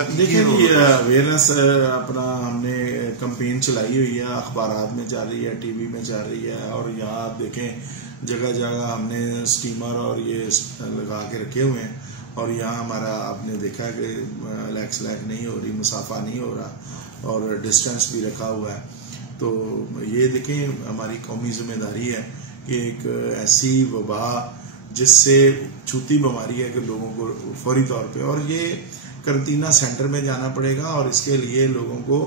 का देखिए ये अवेयरनेस अपना हमने कैंपेन चलाई हुई है, अखबारात में चल रही है, टीवी में चल रही है, और यहाँ आप देखें जगह जगह हमने स्टीमर और ये लगा के रखे हुए हैं, और यहाँ हमारा आपने देखा कि लैक स्लैक नहीं हो रही, मुसाफा नहीं हो रहा, और डिस्टेंस भी रखा हुआ है। तो ये देखें हमारी कौमी जिम्मेदारी है कि एक ऐसी वबा जिससे छूती बीमारी है कि लोगों को फौरी तौर पे, और ये करंटीना सेंटर में जाना पड़ेगा, और इसके लिए लोगों को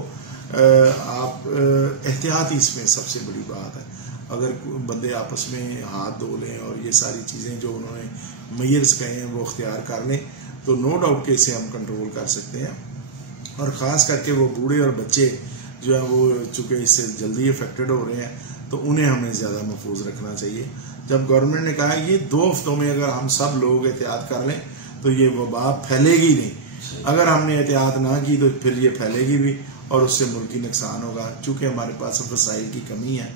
आप एहतियात ही इसमें सबसे बड़ी बात है। अगर बंदे आपस में हाथ धो लें और ये सारी चीज़ें जो उन्होंने मेयर्स कहे हैं वो अख्तियार कर लें, तो नो डाउट के इसे हम कंट्रोल कर सकते हैं। और ख़ास करके वो बूढ़े और बच्चे जो है वो चूँकि इससे जल्दी इफेक्टेड हो रहे हैं, तो उन्हें हमें ज़्यादा महफूज रखना चाहिए। जब गवर्नमेंट ने कहा ये 2 हफ्तों में अगर हम सब लोग एहतियात कर लें तो ये वबा फैलेगी नहीं, अगर हमने एहतियात ना की तो फिर ये फैलेगी भी और उससे मुल्की नुकसान होगा। चूँकि हमारे पास वसाइल की कमी है,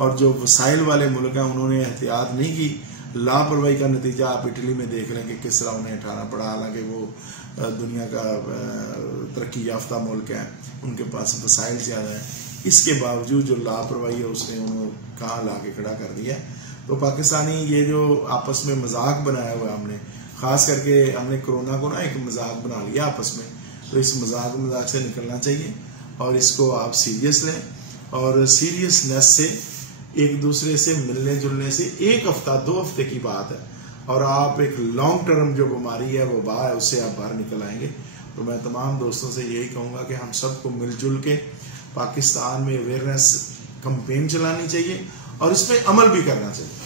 और जो वसाइल वाले मुल्क हैं उन्होंने एहतियात नहीं की, लापरवाही का नतीजा आप इटली में देख लें कि किस तरह उन्हें उठाना पड़ा। हालांकि वो दुनिया का तरक्की याफ्ता मुल्क है, उनके पास वसाइल ज़्यादा है, इसके बावजूद जो लापरवाही है उसने उन्होंने कहाँ ला के खड़ा कर दिया। तो पाकिस्तानी ये जो आपस में मजाक बनाया हुआ है हमने, ख़ास करके हमने कोरोना को ना एक मजाक बना लिया आपस में, तो इस मजाक से निकलना चाहिए और इसको आप सीरियस लें, और सीरियसनेस से एक दूसरे से मिलने जुलने से 1 हफ्ता 2 हफ्ते की बात है, और आप एक लॉन्ग टर्म जो बीमारी है वो वबा है उससे आप बाहर निकल आएंगे। तो मैं तमाम दोस्तों से यही कहूँगा कि हम सबको मिलजुल के पाकिस्तान में अवेयरनेस कैंपेन चलानी चाहिए और इस पर अमल भी करना चाहिए।